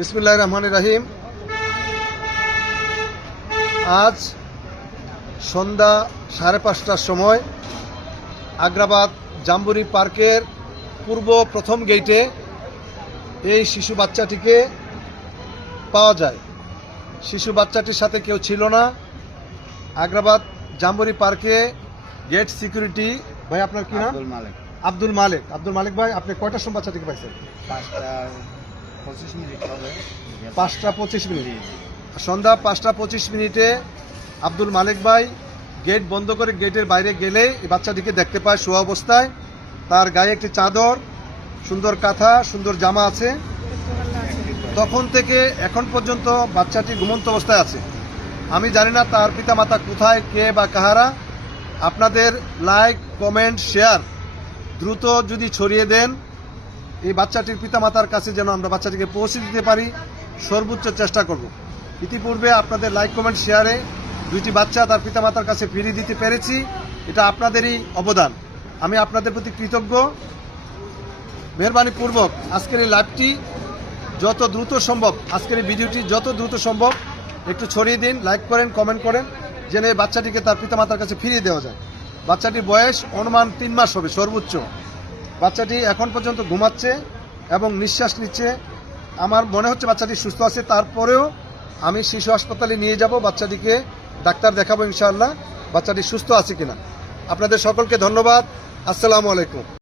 বিসমিল্লাহির রহমানির রহিম। আজ সন্ধ্যা 5:30টার সময় আগ্রাবাদ জাম্বুরি পার্কের পূর্ব প্রথম গেটে এই শিশু বাচ্চাটিকে পাওয়া যায়। শিশু বাচ্চাটির সাথে কেউ ছিল না। আগ্রাবাদ জাম্বুরি পার্কে গেট সিকিউরিটি ভাই, আপনার কি নাম? আব্দুল মালিক। আব্দুল মালিক ভাই, আপনি কয়টার সময় বাচ্চাটিকে পাইছেন? 5:25 সন্ধ্যা 5:25 আব্দুল মালিক ভাই গেট বন্ধ করে গেটের বাইরে গেলে এই বাচ্চাটিকে দেখতে পায় শোয়া অবস্থায়। তার গায়ে একটি চাদর, সুন্দর কাঁথা, সুন্দর জামা আছে। তখন থেকে এখন পর্যন্ত বাচ্চাটি ঘুমন্ত অবস্থায় আছে। আমি জানি না তার পিতামাতা কোথায়, কে বা কাহারা। আপনাদের লাইক, কমেন্ট, শেয়ার দ্রুত যদি ছড়িয়ে দেন, এই বাচ্চাটির পিতামাতার কাছে যেন আমরা বাচ্চাটিকে পৌঁছে দিতে পারি, সর্বোচ্চ চেষ্টা করব। ইতিপূর্বে আপনাদের লাইক, কমেন্ট, শেয়ারে দুইটি বাচ্চা তার পিতামাতার কাছে ফিরিয়ে দিতে পেরেছি। এটা আপনাদেরই অবদান। আমি আপনাদের প্রতি কৃতজ্ঞ। মেহরবানিপূর্বক আজকের এই লাইভটি যত দ্রুত সম্ভব, আজকের এই ভিডিওটি যত দ্রুত সম্ভব একটু ছড়িয়ে দিন, লাইক করেন, কমেন্ট করেন, যেন এই বাচ্চাটিকে তার পিতামাতার কাছে ফিরিয়ে দেওয়া যায়। বাচ্চাটির বয়স অনুমান 3 মাস হবে সর্বোচ্চ। বাচ্চাটি এখন পর্যন্ত ঘুমাচ্ছে এবং নিঃশ্বাস নিচ্ছে। আমার মনে হচ্ছে বাচ্চাটি সুস্থ আছে। তারপরেও আমি শিশু হাসপাতালে নিয়ে যাব, বাচ্চাটিকে ডাক্তার দেখাবো ইনশাআল্লাহ বাচ্চাটি সুস্থ আছে কিনা। আপনাদের সকলকে ধন্যবাদ। আসসালামু আলাইকুম।